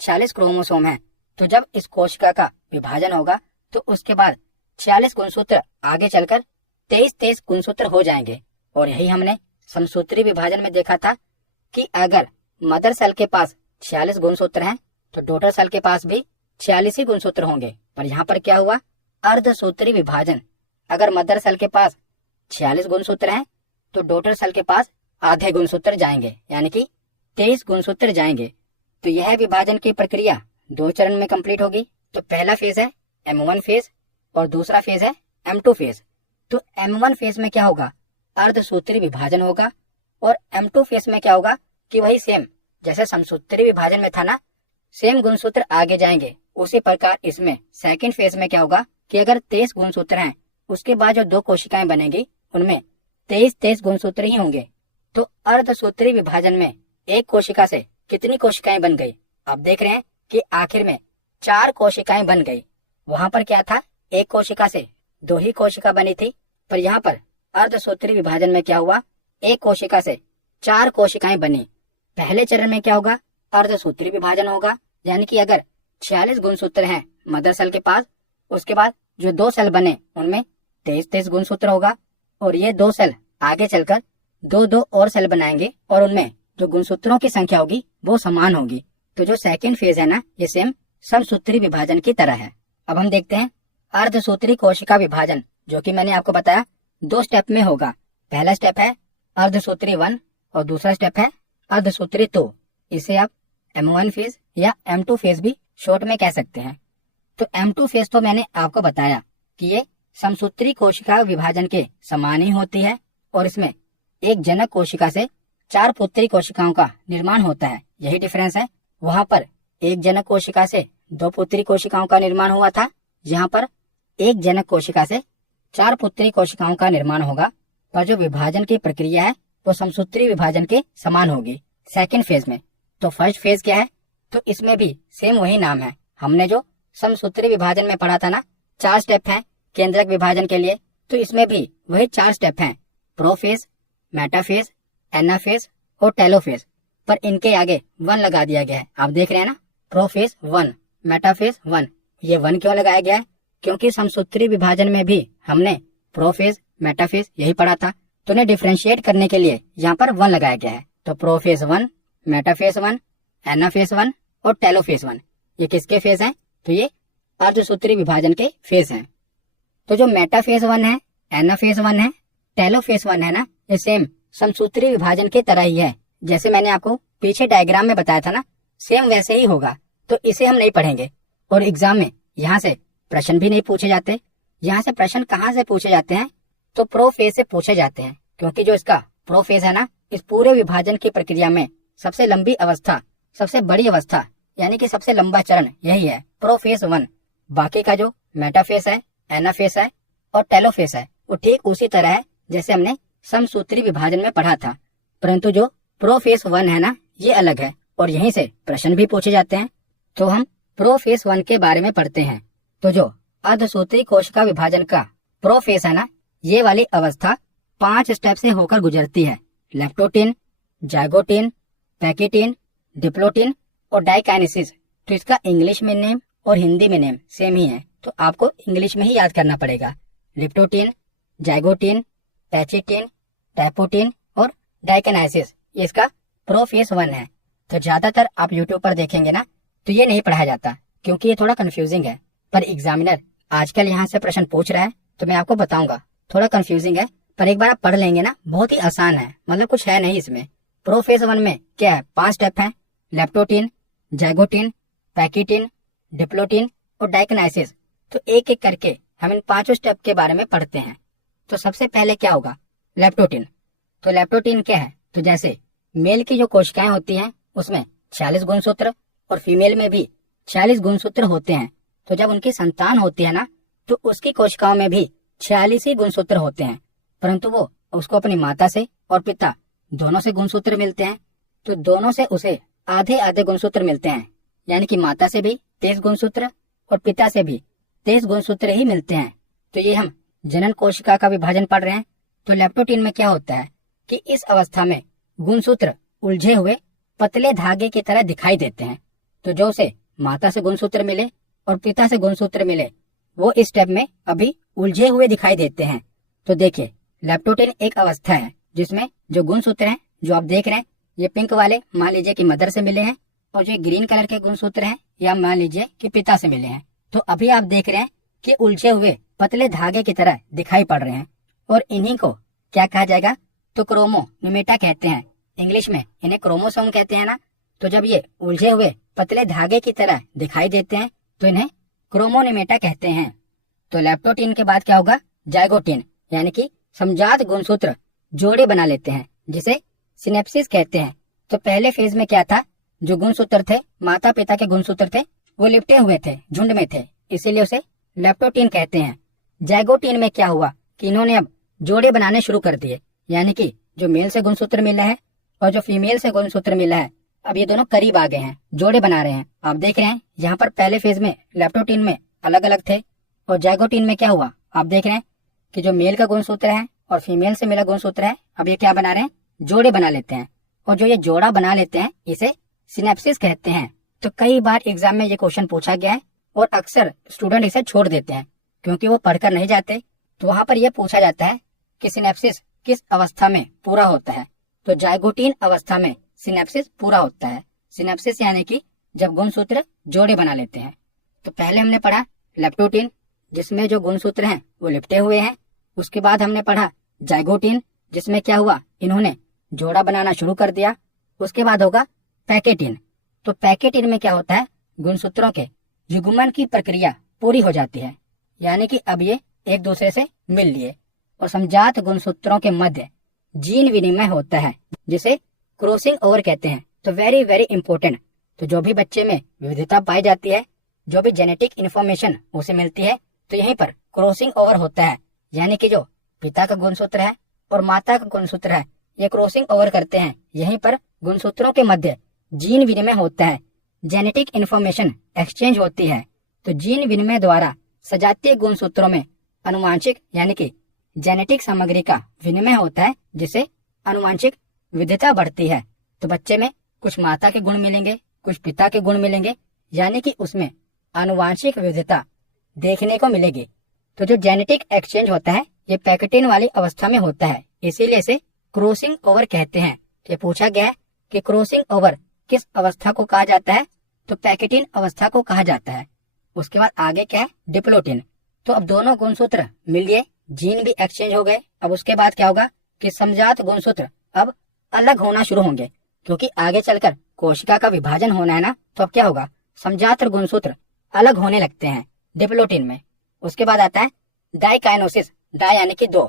46 क्रोमोसोम हैं, तो जब इस कोशिका का विभाजन होगा तो उसके बाद 46 गुणसूत्र आगे चलकर 23 गुणसूत्र हो जाएंगे। और यही हमने समसूत्री विभाजन में देखा था कि अगर मदर सेल के पास 46 गुणसूत्र हैं तो डॉटर सेल के पास भी 46 ही गुणसूत्र होंगे। पर यहाँ पर क्या हुआ? अर्धसूत्री विभाजन। अगर मदर सेल के पास 46 गुणसूत्र हैं तो डॉटर सेल के पास आधे गुणसूत्र जाएंगे, यानी कि 23 गुणसूत्र जाएंगे। तो यह विभाजन की प्रक्रिया 2 चरण में कंप्लीट होगी। तो पहला फेज है M1 फेज और दूसरा फेज है M2 फेज। तो M1 फेज में क्या होगा? अर्धसूत्री विभाजन होगा। और M2 फेज में क्या होगा कि वही सेम जैसे समसूत्री विभाजन में था ना, सेम गुणसूत्र आगे जाएंगे। उसी प्रकार इसमें सेकंड फेज में क्या होगा कि अगर 23 गुणसूत्र हैं, उसके बाद जो 2 कोशिकाएं बनेगी उनमें 23 गुणसूत्र ही होंगे। तो अर्धसूत्री विभाजन में एक कोशिका से कितनी कोशिकाएं बन गई? आप देख रहे हैं कि आखिर में 4 कोशिकाएं बन गई। वहां पर क्या था? एक कोशिका से 2 ही कोशिका बनी थी, पर यहाँ पर अर्धसूत्री विभाजन में क्या हुआ? एक कोशिका से 4 कोशिकाएं बनी। पहले चरण में क्या होगा? अर्धसूत्री विभाजन होगा, यानी कि अगर 46 गुणसूत्र हैं मदर सेल के पास, उसके बाद जो 2 सेल बने उनमें 23 गुणसूत्र होगा। और ये 2 सेल आगे चलकर 2 और सेल बनाएंगे और उनमें जो गुणसूत्रों की संख्या होगी वो समान होगी। तो जो सेकंड फेज है ना, ये सेम समसूत्री विभाजन की तरह है। अब हम देखते हैं अर्धसूत्री कोशिका विभाजन, जो कि मैंने आपको बताया 2 स्टेप में होगा। पहला स्टेप है अर्धसूत्री 1 और दूसरा स्टेप है अर्धसूत्री 2। इसे आप M1 फेज या M2 फेज भी शॉर्ट में कह सकते हैं। तो M2 फेज तो मैंने आपको बताया कि ये समसूत्री कोशिका विभाजन के समान ही होती है और इसमें एक जनक कोशिका से 4 पुत्री कोशिकाओं का निर्माण होता है। यही डिफरेंस है। वहां पर एक जनक कोशिका से 2 पुत्री कोशिकाओं का निर्माण हुआ था, यहाँ पर एक जनक कोशिका से 4 पुत्री कोशिकाओं का निर्माण होगा। पर जो विभाजन की प्रक्रिया है वो समसूत्री विभाजन के समान होगी सेकंड फेज में। तो फर्स्ट फेज क्या है? तो इसमें भी सेम वही नाम है। हमने जो समसूत्री विभाजन में पढ़ा था ना, 4 स्टेप हैं केंद्रक विभाजन के लिए, तो इसमें भी वही 4 स्टेप हैं, प्रोफेज, मेटाफेज, एनाफेज और टेलोफेज। पर इनके आगे 1 लगा दिया गया है। आप देख रहे हैं ना, प्रोफेज 1, मेटाफेज 1। ये 1 क्यों लगाया गया है? क्योंकि समसूत्री विभाजन में भी हमने प्रोफेज, मेटाफेज यही पढ़ा था, तो उन्हें डिफ्रेंशिएट करने के लिए यहाँ पर 1 लगाया गया है। तो प्रोफेज 1, मेटाफेज 1, एनाफेज 1 और टेलोफेज 1 ये किसके फेज हैं? तो ये अर्धसूत्री विभाजन के फेज हैं। तो जो मेटाफेज 1 है, एनाफेज 1 है, टेलोफेज 1 है ना, ये सेम समसूत्री विभाजन की तरह ही है। जैसे मैंने आपको पीछे डायग्राम में बताया था ना, सेम वैसे ही होगा। तो इसे हम नहीं पढ़ेंगे और एग्जाम में यहाँ से प्रश्न भी नहीं पूछे जाते। यहाँ से प्रश्न कहाँ से पूछे जाते हैं? तो प्रोफेज से पूछे जाते हैं, क्योंकि जो इसका प्रोफेज है ना, इस पूरे विभाजन की प्रक्रिया में सबसे लंबी अवस्था, सबसे बड़ी अवस्था, यानी कि सबसे लंबा चरण यही है, प्रोफेज 1। बाकी का जो मेटाफेज है, एनाफेज है और टेलोफेज है, वो ठीक उसी तरह है जैसे हमने समसूत्री विभाजन में पढ़ा था। परंतु जो प्रोफेज 1 है ना, ये अलग है और यहीं से प्रश्न भी पूछे जाते हैं। तो हम प्रोफेज 1 के बारे में पढ़ते हैं। तो जो अर्धसूत्री कोशिका विभाजन का प्रोफेज है ना, ये वाली अवस्था 5 स्टेप से होकर गुजरती है। लेप्टोटीन, जाइगोटीन, पैकिटीन, डिप्लोटीन और डाइकाइनेसिस। तो इसका इंग्लिश में नेम और हिंदी में नेम सेम ही है, तो आपको इंग्लिश में ही याद करना पड़ेगा। लिप्टोटीन, जाइगोटीन, पैचिटीन, टैपोटीन और डाइकाइनेसिस, ये इसका प्रोफेज 1 है। तो ज्यादातर आप यूट्यूब पर देखेंगे ना, तो ये नहीं पढ़ाया जाता, क्योंकि ये थोड़ा कंफ्यूजिंग है। पर एग्जामिनर आजकल यहाँ से प्रश्न पूछ रहा है, तो मैं आपको बताऊंगा। थोड़ा कंफ्यूजिंग है, पर एक बार आप पढ़ लेंगे ना, बहुत ही आसान है, मतलब कुछ है नहीं इसमें। प्रोफेज 1 में क्या है? 5 स्टेप है, लेप्टोटीन, जाइगोटीन, पैकिटीन, डिप्लोटीन और डाइकाइनेसिस। तो एक एक करके हम इन 5 स्टेप के बारे में पढ़ते हैं। तो सबसे पहले क्या होगा? लेप्टोटीन। तो लेप्टोटीन क्या है? तो जैसे मेल की जो कोशिकाएं होती हैं उसमें 46 गुणसूत्र और फीमेल में भी 46 गुणसूत्र होते हैं। तो जब उनकी संतान होती है ना, तो उसकी कोशिकाओं में भी 46 ही गुणसूत्र होते हैं, परंतु वो उसको अपनी माता से और पिता दोनों से गुणसूत्र मिलते हैं। तो दोनों से उसे आधे आधे गुणसूत्र मिलते हैं, यानी कि माता से भी 23 गुणसूत्र और पिता से भी 23 गुणसूत्र ही मिलते हैं। तो ये हम जनन कोशिका का विभाजन पढ़ रहे हैं। तो लेप्टोटीन में क्या होता है कि इस अवस्था में गुणसूत्र उलझे हुए पतले धागे की तरह दिखाई देते हैं। तो जो उसे माता से गुणसूत्र मिले और पिता से गुणसूत्र मिले, वो इस स्टेप में अभी उलझे हुए दिखाई देते हैं। तो देखिए, लेप्टोटीन एक अवस्था है जिसमें जो गुणसूत्र हैं, जो आप देख रहे हैं, ये पिंक वाले मान लीजिए कि मदर से मिले हैं, और जो ग्रीन कलर के गुणसूत्र हैं या मान लीजिए कि पिता से मिले हैं। तो अभी आप देख रहे हैं कि उलझे हुए पतले धागे की तरह दिखाई पड़ रहे हैं, और इन्हीं को क्या कहा जाएगा, तो क्रोमोनिमेटा कहते हैं। इंग्लिश में इन्हें क्रोमोसोम कहते हैं ना। तो जब ये उलझे हुए पतले धागे की तरह दिखाई देते हैं तो इन्हें क्रोमोनिमेटा कहते हैं। तो लेप्टोटीन के बाद क्या होगा, जाइगोटीन, यानी कि समजात गुणसूत्र जोड़े बना लेते हैं, जिसे सिनेप्सिस कहते हैं। तो पहले फेज में क्या था, जो गुणसूत्र थे, माता पिता के गुणसूत्र थे, वो लिपटे हुए थे, झुंड में थे, इसीलिए उसे लेप्टोटीन कहते हैं। जाइगोटीन में क्या हुआ कि इन्होंने अब जोड़े बनाने शुरू कर दिए, यानी कि जो मेल से गुणसूत्र मिला है और जो फीमेल से गुणसूत्र मिला है, अब ये दोनों करीब आ गए हैं, जोड़े बना रहे हैं। आप देख रहे हैं यहाँ पर पहले फेज में लेप्टोटीन में अलग अलग थे, और जाइगोटीन में क्या हुआ, आप देख रहे हैं कि जो मेल का गुणसूत्र है और फीमेल से मिला गुणसूत्र है, अब ये क्या बना रहे हैं, जोड़े बना लेते हैं। और जो ये जोड़ा बना लेते हैं, इसे सिनेप्सिस कहते हैं। तो कई बार एग्जाम में ये क्वेश्चन पूछा गया है, और अक्सर स्टूडेंट इसे छोड़ देते हैं क्योंकि वो पढ़कर नहीं जाते। तो वहां पर यह पूछा जाता है कि सिनेप्सिस किस अवस्था में पूरा होता है। तो जाइगोटीन अवस्था में सिनेप्सिस पूरा होता है। सिनेप्सिस यानी कि जब गुणसूत्र जोड़े बना लेते हैं। तो पहले हमने पढ़ा लेप्टोटीन, जिसमें जो गुणसूत्र हैं वो लिपटे हुए हैं। उसके बाद हमने पढ़ा जाइगोटीन, जिसमें क्या हुआ, इन्होंने जोड़ा बनाना शुरू कर दिया। उसके बाद होगा पैकेटीन। तो पैकेटीन में क्या होता है, गुणसूत्रों के युग्मन की प्रक्रिया पूरी हो जाती है, यानी कि अब ये एक दूसरे से मिल लिए, और समजात गुणसूत्रों के मध्य जीन विनिमय होता है, जिसे क्रॉसिंग ओवर कहते हैं। तो वेरी वेरी इंपॉर्टेंट। तो जो भी बच्चे में विविधता पाई जाती है, जो भी जेनेटिक इन्फॉर्मेशन उसे मिलती है, तो यहीं पर क्रॉसिंग ओवर होता है, यानी कि जो पिता का गुणसूत्र है और माता का गुणसूत्र है, ये क्रॉसिंग ओवर करते हैं। यहीं पर गुणसूत्रों के मध्य जीन विनिमय होता है, जेनेटिक इन्फॉर्मेशन एक्सचेंज होती है। तो जीन विनिमय द्वारा सजातीय गुणसूत्रों में अनुवांशिक यानी कि जेनेटिक सामग्री का विनिमय होता है, जिससे अनुवांशिक विविधता बढ़ती है। तो बच्चे में कुछ माता के गुण मिलेंगे, कुछ पिता के गुण मिलेंगे, यानी कि उसमें आनुवांशिक विविधता देखने को मिलेगी। तो जो जेनेटिक एक्सचेंज होता है, ये पैकेटीन वाली अवस्था में होता है, इसीलिए इसे क्रॉसिंग ओवर कहते हैं। ये पूछा गया है कि क्रॉसिंग ओवर किस अवस्था को कहा जाता है, तो पैकेटीन अवस्था को कहा जाता है। उसके बाद आगे क्या है, डिप्लोटीन। तो अब दोनों गुणसूत्र मिल गए, जीन भी एक्सचेंज हो गए। अब उसके बाद क्या होगा कि समजात गुणसूत्र अब अलग होना शुरू होंगे, क्योंकि आगे चलकर कोशिका का विभाजन होना है ना। तो अब क्या होगा, समजात गुणसूत्र अलग होने लगते हैं डिप्लोटीन में। उसके बाद आता है डाइकाइनोसिस, डाई यानी कि दो।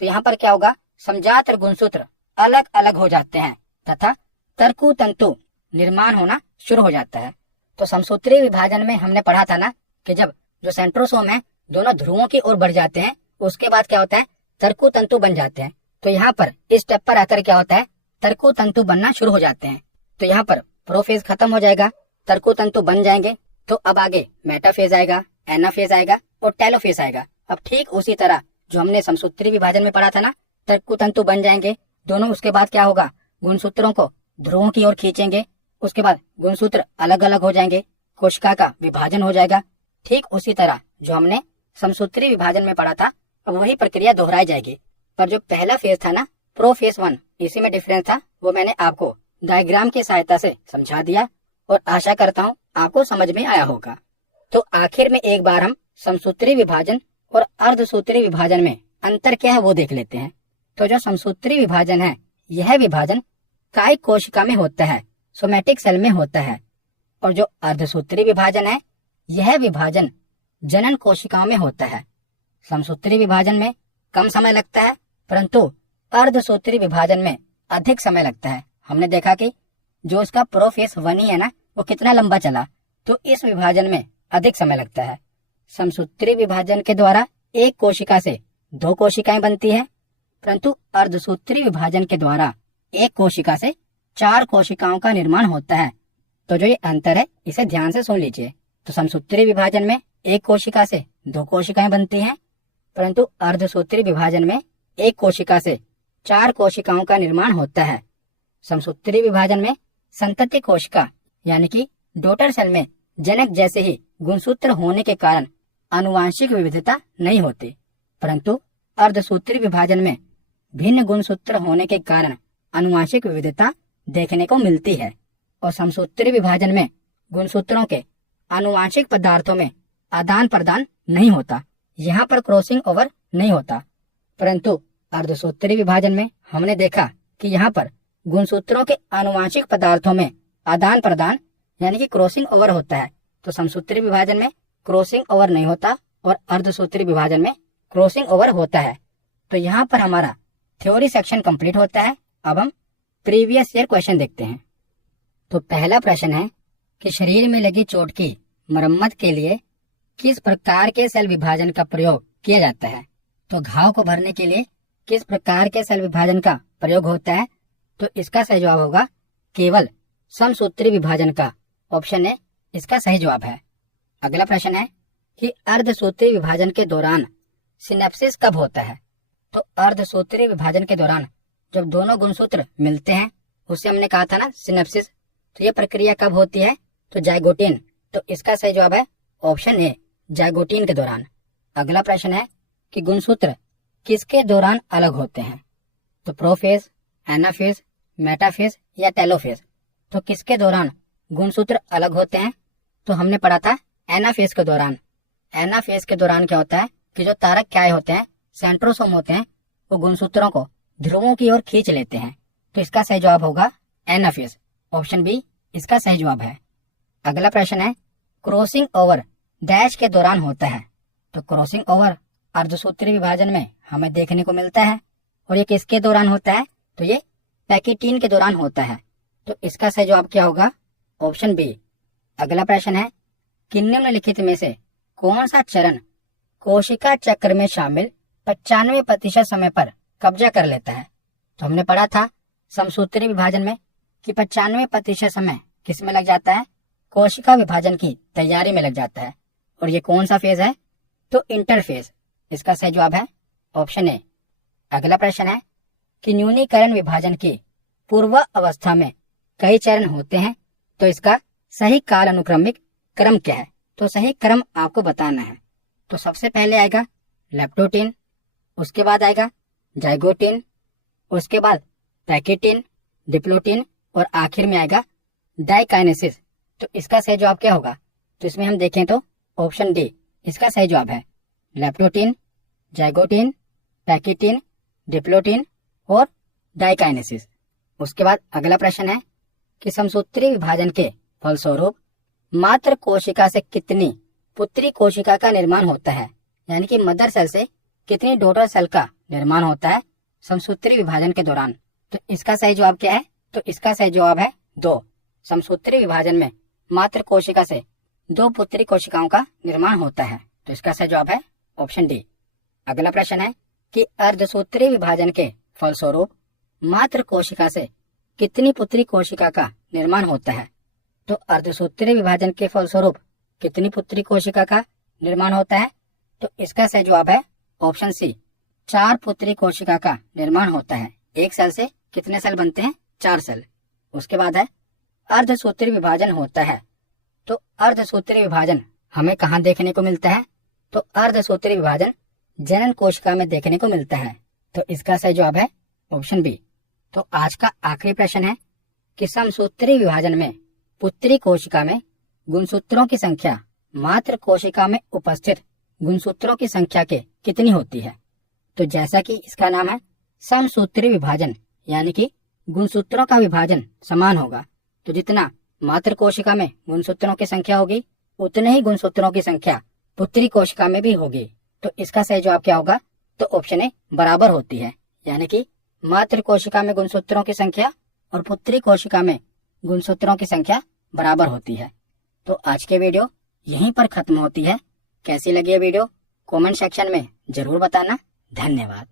तो यहाँ पर क्या होगा, समजात गुणसूत्र अलग अलग हो जाते हैं तथा तर्कु तंतु निर्माण होना शुरू हो जाता है। तो समसूत्री विभाजन में हमने पढ़ा था ना कि जब जो सेंट्रोसोम है दोनों ध्रुवों की ओर बढ़ जाते हैं, उसके बाद क्या होता है, तर्कु तंतु बन जाते हैं। तो यहाँ पर इस स्टेप पर आकर क्या होता है, तर्कु तंतु बनना शुरू हो जाते हैं। तो यहाँ पर प्रोफेज खत्म हो जाएगा, तर्कु तंतु बन जाएंगे। तो अब आगे मेटाफेज आएगा, एनाफेज आएगा और टेलोफेज आएगा। अब ठीक उसी तरह जो हमने समसूत्री विभाजन में पढ़ा था ना, तर्कु तंतु बन जाएंगे दोनों। उसके बाद क्या होगा, गुणसूत्रों को ध्रुवों की ओर खींचेंगे। उसके बाद गुणसूत्र अलग अलग हो जाएंगे, कोशिका का विभाजन हो जाएगा। ठीक उसी तरह जो हमने समसूत्री विभाजन में पढ़ा था, अब वही प्रक्रिया दोहराई जाएगी। पर जो पहला फेज था ना, प्रोफेज 1, इसी में डिफरेंस था, वो मैंने आपको डायग्राम की सहायता से समझा दिया और आशा करता हूँ आपको समझ में आया होगा। तो आखिर में एक बार हम समसूत्री विभाजन और अर्धसूत्री विभाजन में अंतर क्या है वो देख लेते हैं। तो जो समसूत्री विभाजन है, यह विभाजन कायिक कोशिका में होता है, सोमैटिक सेल में होता है। और जो अर्धसूत्री विभाजन है, यह विभाजन जनन कोशिकाओं में होता है। समसूत्री विभाजन में कम समय लगता है, परंतु अर्धसूत्री विभाजन में अधिक समय लगता है। हमने देखा कि जो इसका प्रोफेज 1 ही है ना, वो कितना लंबा चला। तो इस विभाजन में अधिक समय लगता है। समसूत्री विभाजन के द्वारा एक कोशिका से 2 कोशिकाएं बनती है, परंतु अर्धसूत्री विभाजन के द्वारा एक कोशिका से 4 कोशिकाओं का निर्माण होता है। तो जो ये अंतर है इसे ध्यान से सुन लीजिए। तो समसूत्री विभाजन में एक कोशिका से 2 कोशिकाएं बनती हैं, परंतु अर्धसूत्री विभाजन में एक कोशिका से 4 कोशिकाओं का निर्माण होता है। समसूत्री विभाजन में संतति कोशिका यानी कि डॉटर सेल में जनक जैसे ही गुणसूत्र होने के कारण आनुवंशिक विविधता नहीं होती, परंतु अर्धसूत्री विभाजन में भिन्न गुणसूत्र होने के कारण आनुवंशिक विविधता देखने को मिलती है। और समसूत्री विभाजन में गुणसूत्रों के आनुवंशिक पदार्थों में आदान प्रदान नहीं होता, यहाँ पर क्रॉसिंग ओवर नहीं होता। परंतु अर्धसूत्री विभाजन में हमने देखा कि यहाँ पर गुणसूत्रों के आनुवंशिक पदार्थों में आदान प्रदान यानी कि क्रॉसिंग ओवर होता है। तो समसूत्री विभाजन में क्रॉसिंग ओवर नहीं होता और अर्धसूत्री विभाजन में क्रॉसिंग ओवर होता है। तो यहाँ पर हमारा थ्योरी सेक्शन कंप्लीट होता है। अब हम प्रीवियस ईयर क्वेश्चन देखते हैं। तो पहला प्रश्न है कि शरीर में लगी चोट की मरम्मत के लिए किस प्रकार के सेल विभाजन का प्रयोग किया जाता है। तो घाव को भरने के लिए किस प्रकार के सेल विभाजन का प्रयोग होता है। तो इसका सही जवाब होगा केवल समसूत्री विभाजन का। ऑप्शन ए इसका सही जवाब है। अगला प्रश्न है कि अर्धसूत्री विभाजन के दौरान सिनेप्सिस कब होता है। तो अर्धसूत्री विभाजन के दौरान जब दोनों गुणसूत्र मिलते हैं उसे हमने कहा था ना सिनेप्सिस, तो ये प्रक्रिया कब होती है। तो जाइगोटीन। तो इसका सही जवाब है ऑप्शन ए जाइगोटीन के दौरान। अगला प्रश्न है कि गुणसूत्र किसके दौरान अलग होते हैं। तो प्रोफेज, एनाफेज, मेटाफेज या टेलोफेज। तो किसके दौरान गुणसूत्र अलग होते हैं। तो हमने पढ़ा था एनाफेज के दौरान। एनाफेज के दौरान क्या होता है कि जो तारक क्या होते हैं, सेंट्रोसोम होते हैं, वो गुणसूत्रों को ध्रुवों की ओर खींच लेते हैं। तो इसका सही जवाब होगा एनाफेज। ऑप्शन बी इसका सही जवाब है। अगला प्रश्न है क्रॉसिंग ओवर डैश के दौरान होता है। तो क्रॉसिंग ओवर अर्धसूत्री विभाजन में हमें देखने को मिलता है और ये किसके दौरान होता है। तो ये पैकेटीन के दौरान होता है। तो इसका सही जवाब क्या होगा। Option B. अगला प्रश्न है कि निम्नलिखित में से कौन सा चरण कोशिका चक्र में शामिल 95% समय पर कब्जा कर लेता है। तो हमने पढ़ा था समसूत्री विभाजन में कि 95% समय किस में लग जाता है, कोशिका विभाजन की तैयारी में लग जाता है। और ये कौन सा फेज है। तो इंटरफेज। इसका सही जवाब है ऑप्शन ए। अगला प्रश्न है कि न्यूनीकरण विभाजन की पूर्व अवस्था में कई चरण होते हैं। तो इसका सही काल अनुक्रमिक क्रम क्या है। तो सही क्रम आपको बताना है। तो सबसे पहले आएगा लेप्टोटीन, उसके बाद आएगा जाइगोटीन, उसके बाद पैकेटीन, डिप्लोटीन और आखिर में आएगा डाइकाइनेसिस। तो इसका सही जवाब क्या होगा। तो इसमें हम देखें तो ऑप्शन डी इसका सही जवाब है। लेप्टोटीन, जाइगोटीन, पैकेटीन, डिप्लोटीन और डाइकाइनेसिस। उसके बाद अगला प्रश्न है कि समसूत्री विभाजन के फलस्वरूप मात्र कोशिका से कितनी पुत्री कोशिका का निर्माण होता है, यानी कि मदर सेल से कितनी डॉटर सेल का निर्माण होता है समसूत्री विभाजन के दौरान। तो इसका सही जवाब क्या है। तो इसका सही जवाब है 2। समसूत्री विभाजन में मात्र कोशिका से 2 पुत्री कोशिकाओं का निर्माण होता है। तो इसका सही जवाब है ऑप्शन डी। अगला प्रश्न है कि अर्धसूत्री विभाजन के फलस्वरूप मात्र कोशिका से कितनी पुत्री कोशिका का निर्माण होता है। तो अर्धसूत्री विभाजन के फलस्वरूप कितनी पुत्री कोशिका का निर्माण होता है। तो इसका सही जवाब है ऑप्शन सी 4 पुत्री कोशिका का निर्माण होता है। एक सेल से कितने सेल बनते हैं, 4 सेल। उसके बाद है अर्धसूत्री विभाजन होता है। तो अर्धसूत्री विभाजन हमें कहाँ देखने को मिलता है। तो अर्धसूत्री विभाजन जनन कोशिका में देखने को मिलता है। तो इसका सही जवाब है ऑप्शन बी। तो आज का आखिरी प्रश्न है कि समसूत्री विभाजन में पुत्री कोशिका में गुणसूत्रों की संख्या मात्र कोशिका में उपस्थित गुणसूत्रों की संख्या के कितनी होती है। तो जैसा कि इसका नाम है समसूत्री विभाजन, यानी कि गुणसूत्रों का विभाजन समान होगा। तो जितना मात्र कोशिका में गुणसूत्रों की संख्या होगी उतने ही गुणसूत्रों की संख्या पुत्री कोशिका में भी होगी। तो इसका सही जवाब क्या होगा। तो ऑप्शन ए बराबर होती है, यानी कि मात्र कोशिका में गुणसूत्रों की संख्या और पुत्री कोशिका में गुणसूत्रों की संख्या बराबर होती है। तो आज के वीडियो यहीं पर खत्म होती है। कैसी लगी ये वीडियो कमेंट सेक्शन में जरूर बताना। धन्यवाद।